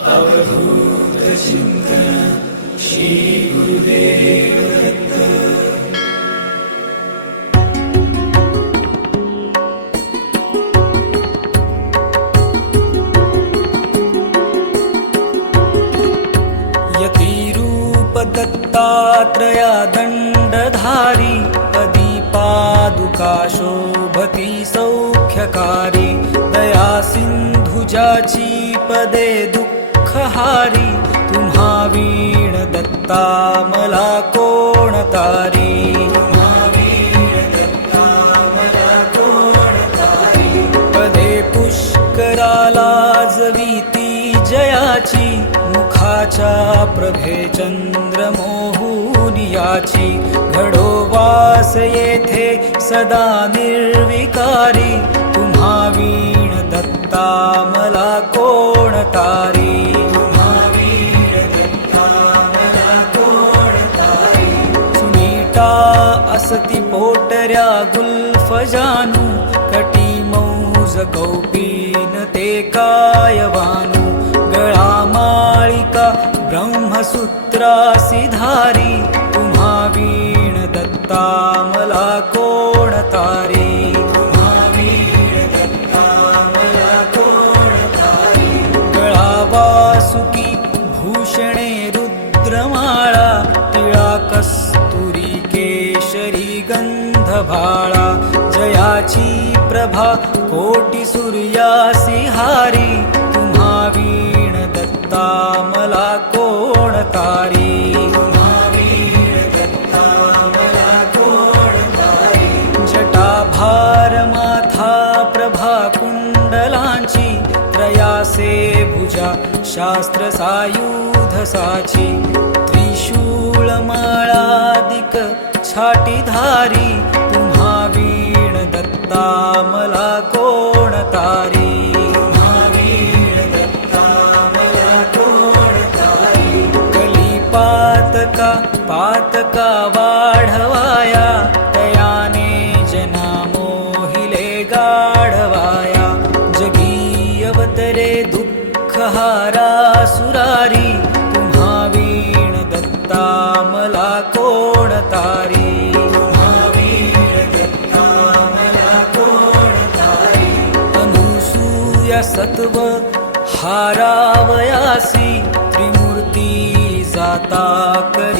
अवधूत चिंतन श्री गुरुदेव दत्त। यतिरूप दत्तात्रया दंडधारी पदी पादुका शोभती सौख्यकारी दया सिंधुजाची पदे दुःखहारी तुम्हा वीण दत्ता मला कोण तारी तुम्हा वीण दत्ता मला कोण तारी पदे पुष्कराला जवीती जयाची मुखाच्या प्रभे चंद्र मोहुनियाची घडो वास येथे सदा निर्विकारी तुम्हा वीण दत्ता मला कोण तारी तुम्हा वीण दत्ता मला कोण तारी सुनीटा असती पोटऱ्या गुल्फ जानू कटी मौज कौपीन ते कायवानू गळा माळिका ब्रह्मसूत्रासी धारी तुम्हा वीण दत्ता मला कोण तारी तुम्हा वीण दत्ता मला कोण तारी गळा वासुकी भूषणे रुद्रमाळा टिळा कस्तुरी केशरी गंधभाळा जयाची प्रभा कोटी सूर्यासी हारी तुम्हा वीण दत्ता मला कोण तारी तुम्हा वीण दत्ता मला कोण तारी जटा भार माथा प्रभा कुंडलांची त्रयासे भुजा शास्त्र सायुध साची त्रिशूळ माळादिक छाटीधारी तुम्हा वीण दत्ता मला कोण तारी तुम्हा वीण दत्ता मला कोण तारी कलिपातका पातका वाढवाया तयाने जना मोहिले गाढवाया जगी अवतरे दुःखहारा सुरारी तुम्हा वीण दत्ता मला कोण तारी तुम्हा वीण दत्ता मला कोण तारी अनुसूया सत्व हारावयासी त्रिमूर्ती जाता करी